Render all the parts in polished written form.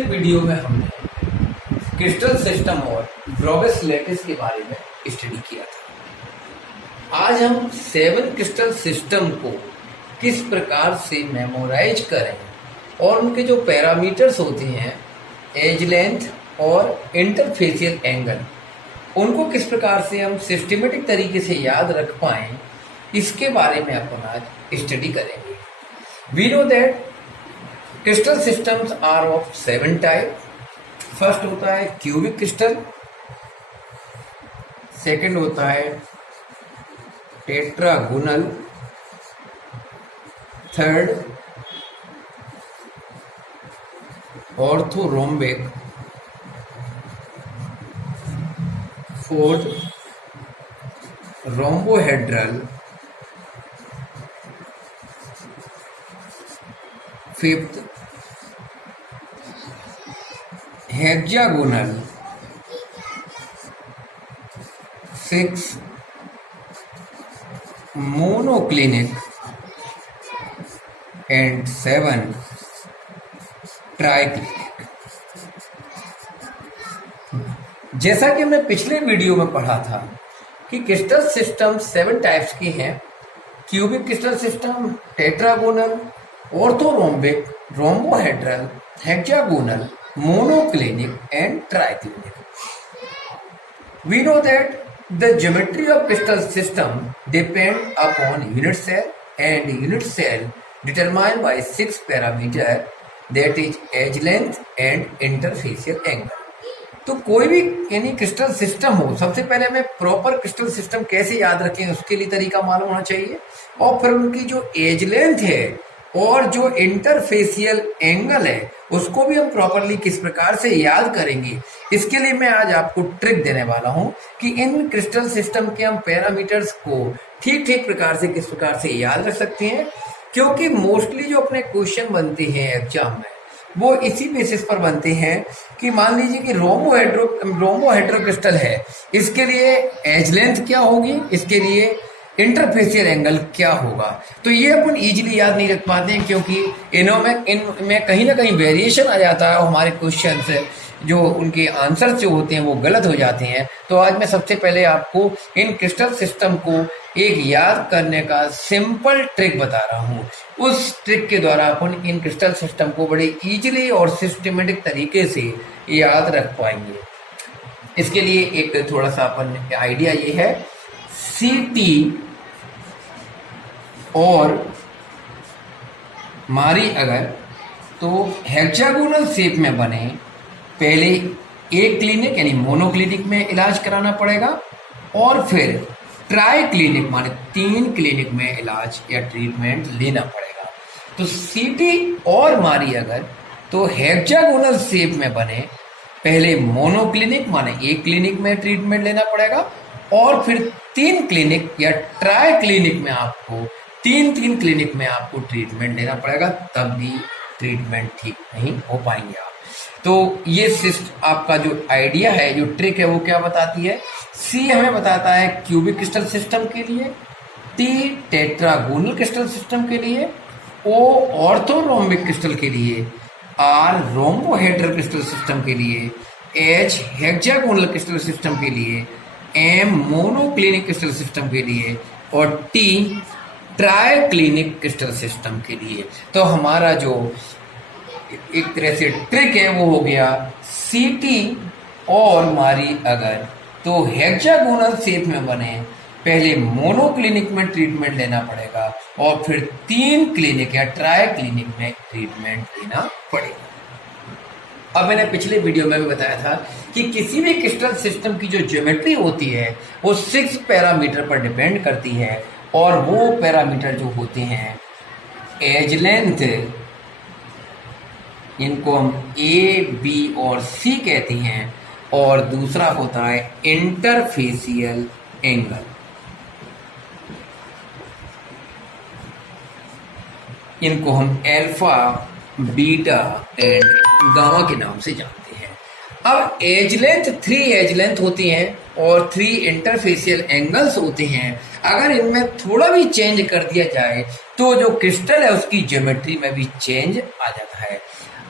पिछले वीडियो में हमने क्रिस्टल सिस्टम और ब्रोगेस लैटिस के बारे में स्टडी किया था। आज हम 7 क्रिस्टल सिस्टम को किस प्रकार से मेमोराइज करें और उनके जो पैरामीटर्स होते हैं, एज लेंथ और इंटरफेसियल एंगल, उनको किस प्रकार से हम सिस्टमेटिक तरीके से याद रख पाएं, इसके बारे में अपन आज स्टडी करेंगे। We know that crystal systems are of 7 type. First होता है क्यूबिक क्रिस्टल, सेकंड होता है tetragonal, third orthorhombic, fourth rhombohedral, fifth hexagonal, six monoclinic and 7 triclinic. जैसा कि हमने पिछले वीडियो में पढ़ा था कि क्रिस्टल सिस्टम 7 टाइप्स की हैं। Cubic crystal system, tetragonal, orthorhombic, rhombohedral, hexagonal, monoclinic and triclinic. We know that the geometry of crystal system depend upon unit cell, and unit cell determined by 6 parameter, that is edge length and interfacial angle. तो कोई भी यानी crystal system हो, सबसे पहले हमें proper crystal system कैसे याद रखें उसके लिए तरीका मालूम होना चाहिए, और फिर उनकी जो एज लेंथ है और जो इंटरफेसियल एंगल है उसको भी हम प्रॉपरली किस प्रकार से याद करेंगे। इसके लिए मैं आज आपको ट्रिक देने वाला हूं कि इन क्रिस्टल सिस्टम के हम पैरामीटर्स को ठीक ठीक प्रकार से किस प्रकार से याद रख सकते हैं, क्योंकि मोस्टली जो अपने क्वेश्चन बनते हैं एग्जाम में वो इसी बेसिस पर बनते हैं कि मान लीजिए कि रोम्बोहेड्रो क्रिस्टल है, इसके लिए एज लेंथ क्या होगी, इसके लिए इंटरफेसियल एंगल क्या होगा। तो ये अपन इजीली याद नहीं रख पाते हैं, क्योंकि इनमें कहीं ना कहीं वेरिएशन आ जाता है और हमारे क्वेश्चन से जो उनके आंसर जो होते हैं वो गलत हो जाते हैं। तो आज मैं सबसे पहले आपको इन क्रिस्टल सिस्टम को एक याद करने का सिंपल ट्रिक बता रहा हूँ। उस ट्रिक के द्वारा अपन इन क्रिस्टल सिस्टम को बड़े इजीली और सिस्टमेटिक तरीके से याद रख पाएंगे। इसके लिए एक थोड़ा सा अपन आइडिया ये है, सीटी और मारी अगर तो हेक्सागोनल शेप में बने, पहले एक क्लिनिक यानी मोनोक्लिनिक में इलाज कराना पड़ेगा और फिर ट्राई क्लिनिक माने 3 क्लिनिक में इलाज या ट्रीटमेंट लेना पड़ेगा। तो सीटी और मारी अगर तो हेक्सागोनल शेप में बने, पहले मोनोक्लिनिक माने एक क्लिनिक में ट्रीटमेंट लेना पड़ेगा और फिर 3 क्लिनिक या ट्राई क्लिनिक में आपको 3 क्लिनिक में आपको ट्रीटमेंट लेना पड़ेगा, तब भी ट्रीटमेंट ठीक नहीं हो पाएंगे आप। तो ये आपका जो आइडिया है, जो ट्रिक है, वो क्या बताती है, सी हमें बताता है क्यूबिक क्रिस्टल सिस्टम के लिए, टी टेट्रागोनल क्रिस्टल सिस्टम के लिए, ओ ऑर्थोरोम्बिक क्रिस्टल के लिए, आर रोम्बोहेड्रल क्रिस्टल सिस्टम के लिए, एच हेक्सागोनल क्रिस्टल सिस्टम के लिए, एम मोनोक्लिनिक क्रिस्टल सिस्टम के लिए और टी ट्राइक्लिनिक क्रिस्टल सिस्टम के लिए। तो हमारा जो एक तरह से ट्रिक है वो हो गया, सीटी और मारी अगर तो हेक्सागोनल शेप में बने, पहले मोनोक्लिनिक में ट्रीटमेंट लेना पड़ेगा और फिर 3 क्लिनिक या ट्राई क्लिनिक में ट्रीटमेंट लेना पड़ेगा। अब मैंने पिछले वीडियो में भी बताया था कि किसी भी क्रिस्टल सिस्टम की जो ज्योमेट्री होती है वो 6 पैरामीटर पर डिपेंड करती है, और वो पैरामीटर जो होते हैं एज लेंथ, इनको हम ए, बी और सी कहते हैं, और दूसरा होता है इंटरफेसियल एंगल, इनको हम अल्फा, बीटा एंड गामा के नाम से जानते हैं। अब एज लेंथ 3 एज लेंथ होती हैं और 3 इंटरफेसियल एंगल्स होते हैं। अगर इनमें थोड़ा भी चेंज कर दिया जाए तो जो क्रिस्टल है उसकी ज्योमेट्री में भी चेंज आ जाता है।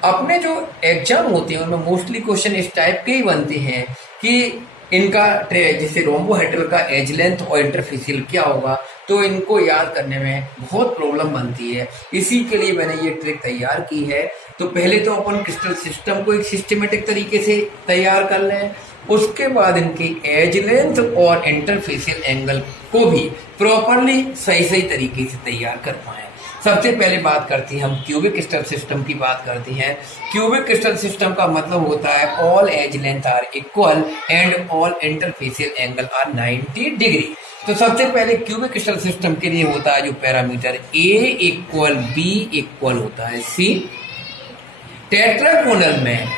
अपने जो एग्जाम होते हैं उनमें मोस्टली क्वेश्चन इस टाइप के ही बनते हैं कि इनका जैसे रोम्बोहेड्रल का एज लेंथ और इंटरफेसियल क्या होगा, तो इनको याद करने में बहुत प्रॉब्लम बनती है। इसी के लिए मैंने ये ट्रिक तैयार की है। तो पहले तो अपन क्रिस्टल सिस्टम को एक सिस्टमेटिक तरीके से तैयार कर लें, उसके बाद इनकी एज लेंथ और इंटरफेसियल एंगल को भी प्रॉपरली सही तरीके से तैयार कर पाए। सबसे पहले बात करती हैं हम क्यूबिक क्रिस्टल सिस्टम की बात करती हैं। क्यूबिक क्रिस्टल सिस्टम का मतलब होता है all edge length are equal and all interfacial angle are 90 degree. तो सबसे पहले क्यूबिक क्रिस्टल सिस्टम के लिए होता है जो पैरामीटर ए इक्वल बी इक्वल होता है सी। टेट्रागोनल में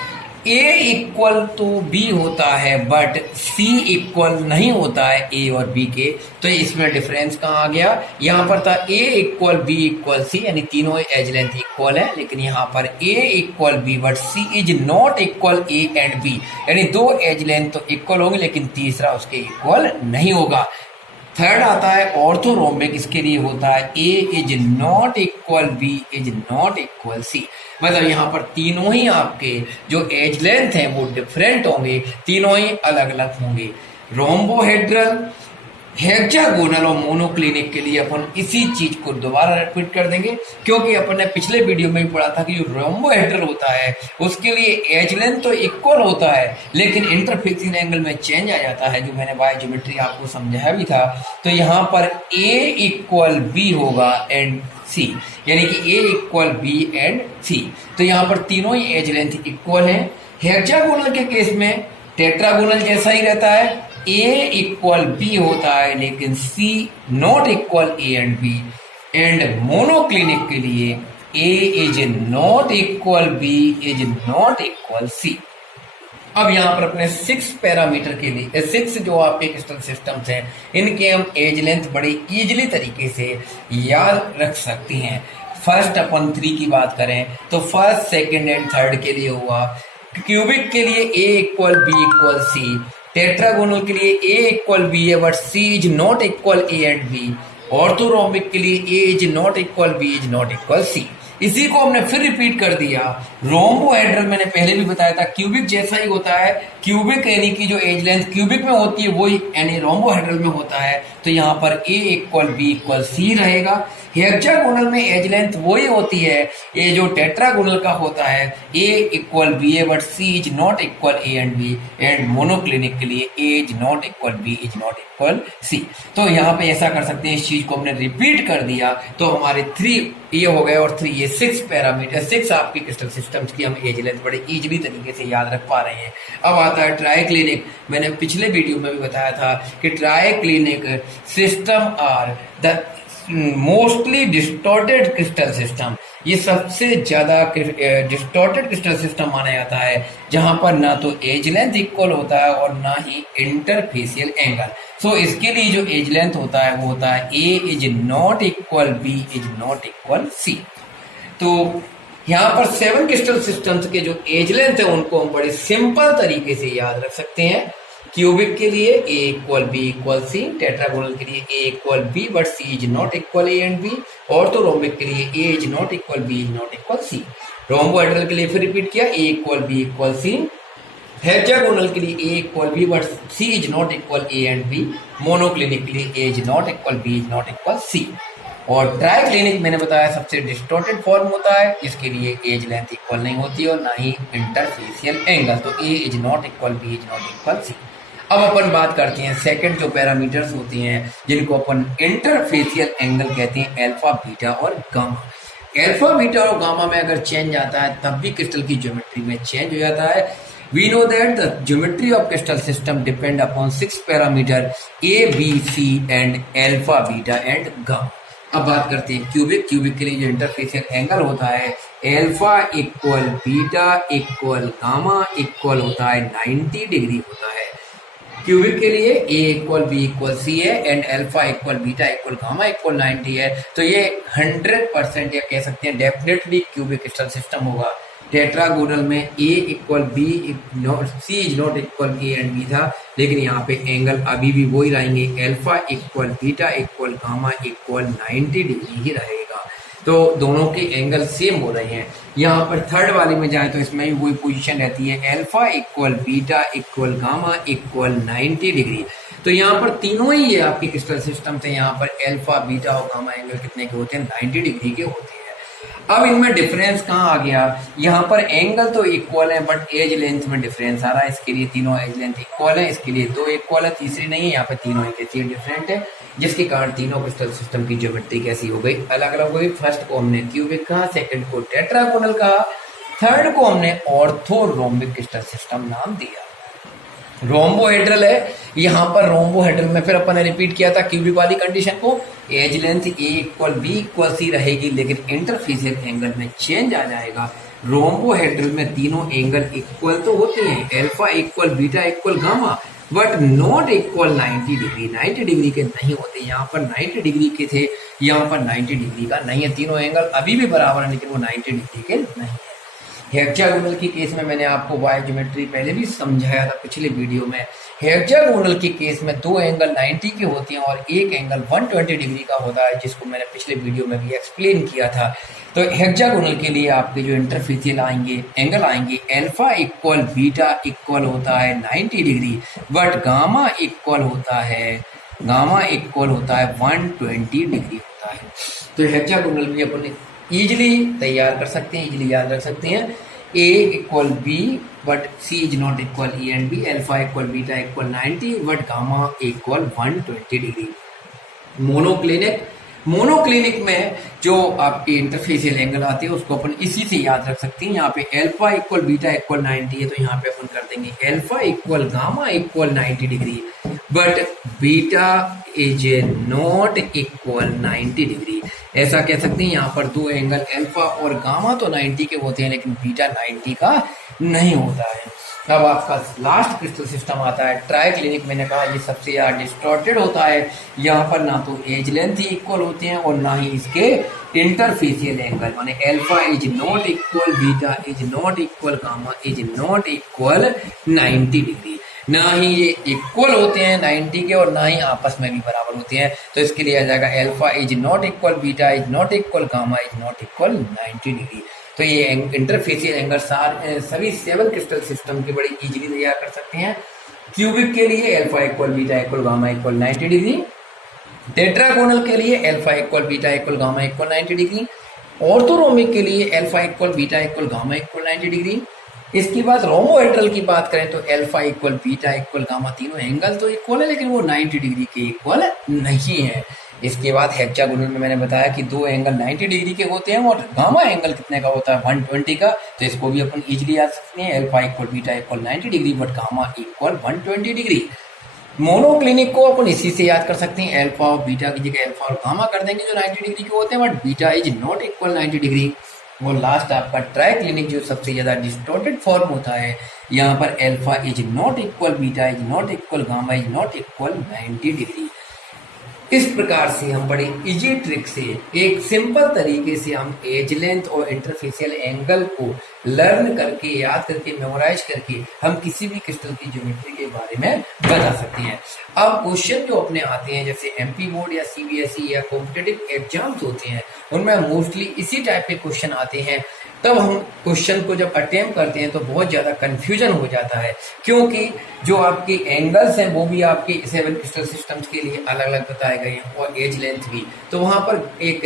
ए इक्वल तो बी होता है बट सी इक्वल नहीं होता है ए और बी के। तो इसमें डिफरेंस कहाँ आ गया, यहाँ पर था A equal B equal C, यानी तीनों एज लेंथ इक्वल है, लेकिन यहाँ पर A equal B but C is not equal A and B, यानी दो एज लेंथ तो इक्वल होंगे लेकिन तीसरा उसके इक्वल नहीं होगा। थर्ड आता है ऑर्थोरोम्बिक, इसके लिए होता है A is not equal B is not equal C, मतलब यहाँ पर तीनों ही आपके जो एज लेंथ है वो डिफरेंट होंगे, तीनों ही अलग अलग होंगे। रोम्बोहेड्रल, हेक्सागोनल और मोनोक्लिनिक के लिए अपन इसी चीज को दोबारा रिपीट कर देंगे, क्योंकि अपन ने पिछले वीडियो में भी पढ़ा था कि जो रोम्बोहेड्रल होता है उसके लिए एज लेंथ तो इक्वल होता है लेकिन इंटरफेसियल एंगल में चेंज आ जाता है, जो मैंने बायोज्योमेट्री आपको समझाया भी था। तो यहाँ पर ए इक्वल बी होगा एंड सी, यानी कि ए इक्वल बी एंड सी। तो यहाँ पर तीनों ही एज लेंथ इक्वल है। हेक्सागोनल के केस में टेट्रागोनल जैसा ही रहता है, ए इक्वल बी होता है लेकिन C not equal A and B. And monoclinic के लिए A is not equal B is not equal C. अब यहाँ पर अपने 6 पैरामीटर के लिए 6 जो आपके क्रिस्टल सिस्टम्स हैं इनके हम एज लेंथ बड़े इजीली तरीके से याद रख सकते हैं। फर्स्ट अपन 3 की बात करें तो फर्स्ट, सेकंड एंड थर्ड के लिए हुआ। क्यूबिक के लिए A equal B equal C, tetragonal के लिए ए इक्वल बी है but C is not equal A and B, orthorhombic के लिए A is not equal B is not equal C. इसी को हमने फिर रिपीट कर दिया। रोम्बोहेड्रल मैंने पहले भी बताया था क्यूबिक जैसा ही होता है, क्यूबिक यानी कि जो एज लेंथ क्यूबिक में होती है वही यानी रोम्बोहेड्रल में होता है। तो यहाँ पर ए इक्वल बी इक्वल सी रहेगा। हेक्सागोनल में एज लेंथ वही होती है, ये जो टेट्रागोनल का होता है ए इक्वल बी है but C is not equal A and B. And monoclinic के लिए A is not equal B is not equal C. तो यहाँ पे ऐसा कर सकते हैं, इस चीज को हमने रिपीट कर दिया तो हमारे 3 ये हो गए और 3 ये 6 पैरामीटर 6 आपके क्रिस्टल सिस्टम्स की हम एज लेंथ बड़े इजीली तरीके से याद रख पा रहे हैं। अब आता है ट्राइक्लिनिक। मैंने पिछले वीडियो में भी बताया था कि triclinic system are the mostly distorted crystal system. ये सबसे ज्यादा डिस्टॉर्टेड क्रिस्टल सिस्टम माना जाता है जहां पर ना तो एज लेंथ इक्वल होता है और ना ही इंटरफेसियल एंगल। सो इसके लिए जो एज लेंथ होता है वो होता है A is not equal B is not equal C. तो यहाँ पर 7 क्रिस्टल सिस्टम्स के जो एज लेंथ है उनको हम बड़े सिंपल तरीके से याद रख सकते हैं। क्यूबिक के लिए A equal B equal C, tetragonal के लिए A equal B but C is not equal A and B, orthorhombic के लिए A is not equal B is not equal C. Rhombohedral के लिए फिर रिपीट किया A equal B equal C. Hexagonal के लिए A equal B but C is not equal A and B. Monoclinic के लिए A is not equal B is not equal C. और triclinic मैंने बताया सबसे डिस्टॉर्टेड फॉर्म होता है, इसके लिए एज लेंथ इक्वल नहीं होती और ना ही इंटरफेसियल एंगल। तो A is not equal B is not equal C. अब अपन बात करते हैं सेकंड जो पैरामीटर्स होती हैं जिनको अपन इंटरफेसियल एंगल कहते हैं, अल्फा, बीटा और गामा। अल्फा, बीटा और गामा में अगर चेंज आता है तब भी क्रिस्टल की ज्योमेट्री में चेंज हो जाता है। We know that the geometry of crystal system depend upon 6 parameter A, B, C and alpha, beta and gamma। अब बात करते हैं क्यूबिक। क्यूबिक के लिए जो इंटरफेसियल एंगल होता है alpha equal beta equal gamma equal होता है 90 डिग्री होता है। क्यूबिक के लिए A equal B equal C है and alpha equal beta equal gamma equal 90 है। तो ये 100% या कह सकते हैं डेफिनेटली क्यूबिक क्रिस्टल सिस्टम होगा। टेट्रागोनल में A equal B C is not equal A and B था, लेकिन यहाँ पे एंगल अभी भी वही रहेंगे, alpha equal beta equal gamma equal 90 degree ही रहेगा। तो दोनों के एंगल सेम हो रहे हैं। यहाँ पर थर्ड वाली में जाए तो इसमें भी वही पोजीशन रहती है, alpha equal beta equal gamma equal 90 degree. तो यहाँ पर तीनों ही है आपके क्रिस्टल सिस्टम से, यहाँ पर अल्फा बीटा और गामा एंगल कितने के होते हैं, 90 डिग्री के होते हैं। अब इनमें डिफरेंस कहाँ आ गया, यहाँ पर एंगल तो इक्वल है बट एज लेंथ में डिफरेंस आ रहा है। इसके लिए तीनों एज लेंथ इक्वल है, इसके लिए 2 इक्वल है, तीसरी नहीं है, यहाँ पर तीनों कैसी डिफरेंट है, जिसके कारण तीनों क्रिस्टल सिस्टम की ज्योमेट्री कैसी हो गई, अलग अलग हो गई। फर्स्ट को हमने क्यूबिक कहा, सेकंड को टेट्रागोनल कहा, थर्ड को हमने ऑर्थोरोम्बिक क्रिस्टल सिस्टम नाम दिया। रोम्बोहेड्रल है, यहाँ पर रोम्बोहेड्रल में फिर अपन ने रिपीट किया था क्यूबिक वाली कंडीशन को, एज लेंथ ए इक्वल बी इक्वल सी रहेगी, लेकिन इंटरफेसियल एंगल में चेंज आ जाएगा। रोम्बोहेड्रल में तीनों एंगल इक्वल तो होते हैं, alpha equal beta equal gamma, but not equal 90 degree, 90 degree के नहीं होते। यहाँ पर 90 डिग्री के थे, यहाँ पर 90 डिग्री का नहीं है। तीनों एंगल अभी भी बराबर है, लेकिन वो 90 डिग्री के नहीं है। हेक्सागोनल की केस में मैंने आपको वाई ज्योमेट्री पहले भी समझाया था पिछले वीडियो में। हेक्सागोनल के केस में 2 एंगल 90 के होते हैं और एक एंगल 120 डिग्री का होता है, जिसको मैंने पिछले वीडियो में भी एक्सप्लेन किया था। तो हेक्सागोनल के लिए आपके जो इंटरफेसियल आएंगे एंगल आएंगे, अल्फा इक्वल बीटा इक्वल होता है 90 डिग्री, बट गामा इक्वल होता है 120 डिग्री होता है। तो हेक्सागोनल भी अपन इजिली तैयार कर सकते हैं, इजिली याद रख सकते हैं। A equal B but C is not equal A and B, alpha equal beta equal 90 but gamma equal 120 degree. Monoclinic में जो आपके इंटरफेसियल एंगल आते हैं उसको अपन इसी से याद रख सकते हैं। यहाँ पे अल्फा इक्वल बीटा इक्वल 90 है, तो यहाँ पे अपन कर देंगे alpha equal gamma equal 90 degree, but beta is not equal 90 degree. ऐसा कह सकते हैं यहाँ पर 2 एंगल अल्फा और गामा तो 90 के होते हैं, लेकिन बीटा 90 का नहीं होता है। अब आपका लास्ट क्रिस्टल सिस्टम आता है ट्राइक्लिनिक। मैंने कहा ये सबसे ज्यादा डिस्टॉर्टेड होता है। यहाँ पर ना तो एज लेंथ ही इक्वल होते हैं और ना ही इसके इंटरफेसियल एंगल, माने alpha is not equal beta is not equal gamma is not equal 90 degree. ना ही ये इक्वल होते हैं 90 के और ना ही आपस में भी बराबर होते हैं। तो इसके लिए आ जाएगा alpha is not equal beta is not equal gamma is not equal 90 degree. तो ये इंटरफेसियल एंगल सभी 7 क्रिस्टल सिस्टम के बड़े इजीली तैयार कर सकते हैं। क्यूबिक के लिए alpha equal beta equal gamma equal 90 degree, tetragonal के लिए alpha equal beta equal gamma equal 90 degree, orthorhombic के लिए alpha equal beta equal gamma equal 90 degree. इसके बाद रोम्बोहेड्रल की बात करें तो alpha equal beta equal gamma, तीनों एंगल तो इक्वल है लेकिन वो 90 डिग्री के इक्वल नहीं है। इसके बाद हेक्सागोनल में मैंने बताया कि 2 एंगल 90 डिग्री के होते हैं और गामा एंगल कितने का होता है 120 का। तो इसको भी अपन इजीली याद सकते हैं, alpha equal beta equal 90 degree but gamma equal 120 degree. Monoclinic को अपन इसी से याद कर सकते हैं, अल्फा और बीटा की जगह अल्फा और गामा कर देंगे जो 90 डिग्री के होते हैं, but beta is not equal 90 degree. और लास्ट आपका ट्राइक्लिनिक जो सबसे ज्यादा डिस्टॉर्टेड फॉर्म होता है, यहाँ पर alpha is not equal beta is not equal gamma is not equal 90 degree. इस प्रकार से हम बड़े इजी ट्रिक से एक सिंपल तरीके से हम एज लेंथ और इंटरफेसियल एंगल को लर्न करके, याद करके, मेमोराइज करके हम किसी भी क्रिस्टल की ज्योमेट्री के बारे में बता सकते हैं। अब क्वेश्चन जो अपने आते हैं जैसे एमपी बोर्ड या सीबीएसई या कॉम्पिटिटिव एग्जाम्स होते हैं, उनमें मोस्टली इसी टाइप के क्वेश्चन आते हैं। तब हम क्वेश्चन को जब अटेम्प्ट करते हैं तो बहुत ज्यादा कंफ्यूजन हो जाता है, क्योंकि जो आपके एंगल्स हैं वो भी आपके 7 क्रिस्टल सिस्टम्स के लिए अलग अलग बताए गए हैं और एज लेंथ भी। तो वहां पर एक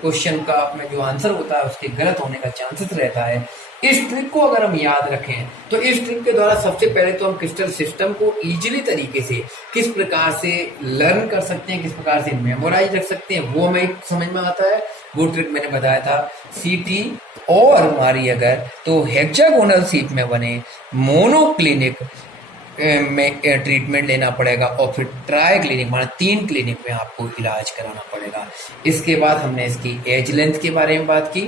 क्वेश्चन का अपना जो आंसर होता है उसके गलत होने का चांसेस रहता है। इस ट्रिक को अगर हम याद रखें तो इस ट्रिक के द्वारा सबसे पहले तो हम क्रिस्टल सिस्टम को इजीली तरीके से किस प्रकार से लर्न कर सकते हैं, किस प्रकार से मेमोराइज रख सकते हैं, वो हमें समझ में आता है। वो ट्रिक मैंने बताया था। सीटी और हमारी अगर तो हेक्सागोनल शीट में बने मोनोक्लिनिक में ट्रीटमेंट लेना पड़ेगा और फिर ट्राई क्लिनिक माना 3 क्लिनिक में आपको इलाज कराना पड़ेगा। इसके बाद हमने इसकी एज लेंथ के बारे में बात की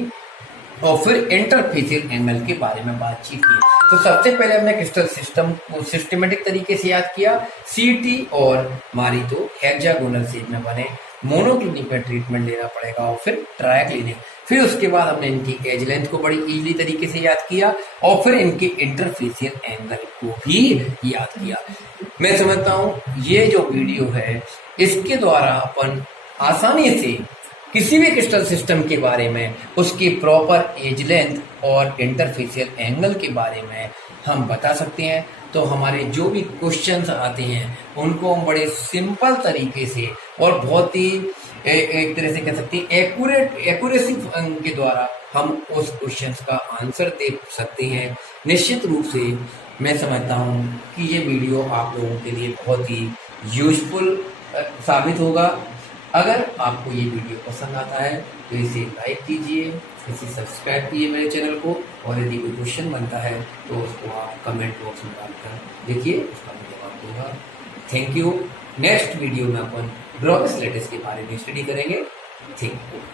और फिर इंटरफेसियल एंगल के बारे में बातचीत की। तो सबसे पहले हमने क्रिस्टल सिस्टम को सिस्टमेटिक तरीके से याद किया। सीटी और हमारी तो हेक्सागोनल शीट में बने मोनोक्लिनिक में ट्रीटमेंट लेना पड़ेगा और फिर ट्राई क्लिनिक। फिर उसके बाद हमने इनकी एज लेंथ को बड़ी इजीली तरीके से याद किया और फिर इनके इंटरफेसियल एंगल को भी याद किया। मैं समझता हूँ ये जो वीडियो है इसके द्वारा अपन आसानी से किसी भी क्रिस्टल सिस्टम के बारे में, उसकी प्रॉपर एज लेंथ और इंटरफेशियल एंगल के बारे में हम बता सकते हैं। तो हमारे जो भी क्वेश्चंस आते हैं उनको हम बड़े सिंपल तरीके से और बहुत ही एक तरह से कह सकते हैं एक्यूरेसी के द्वारा हम उस क्वेश्चंस का आंसर दे सकते हैं। निश्चित रूप से मैं समझता हूँ कि ये वीडियो आप लोगों के लिए बहुत ही यूजफुल साबित होगा। अगर आपको ये वीडियो पसंद आता है तो इसे लाइक कीजिए, इसे सब्सक्राइब कीजिए मेरे चैनल को, और यदि कोई क्वेश्चन बनता है तो उसको आप कमेंट बॉक्स में डालकर देखिए, उसका मैं जवाब दूंगा। Thank you. नेक्स्ट वीडियो में अपन ब्रॉकेस लैटिस के बारे में स्टडी करेंगे। Thank you.